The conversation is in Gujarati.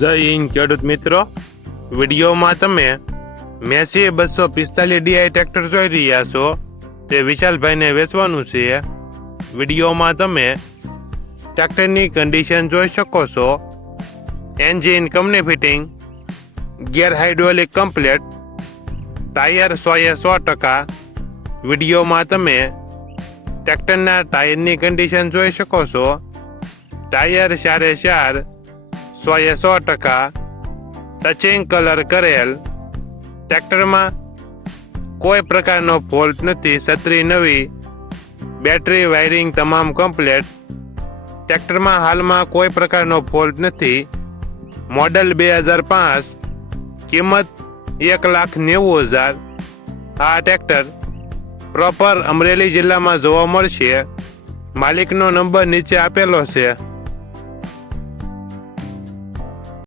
જય હિન્દ ખેડૂત મિત્રો, વિડીયોમાં તમે મેસી 245 DI ટ્રેક્ટર જોઈ રહ્યા છો. તે વિશાલભાઈને વેચવાનું છે. વિડીયોમાં તમે ટ્રેક્ટરની કન્ડિશન જોઈ શકો છો. Engine company fitting, gear hydraulic complete, tyre 100%. વિડીયોમાં તમે ટ્રેક્ટરના ટાયરની કન્ડિશન જોઈ શકો છો. ટાયર 4.4 100%, ટચિંગ કલર કરેલ. ટ્રેક્ટરમાં કોઈ પ્રકારનો ફોલ્ટ નથી. છત્રી નવી, બેટરી વાયરિંગ તમામ કમ્પ્લેટ. ટ્રેક્ટરમાં હાલમાં કોઈ પ્રકારનો ફોલ્ટ નથી. મોડલ 2005, કિંમત 1,90,000. આ ટ્રેક્ટર પ્રોપર અમરેલી જિલ્લામાં જોવા મળશે. માલિકનો નંબર નીચે આપેલો છે.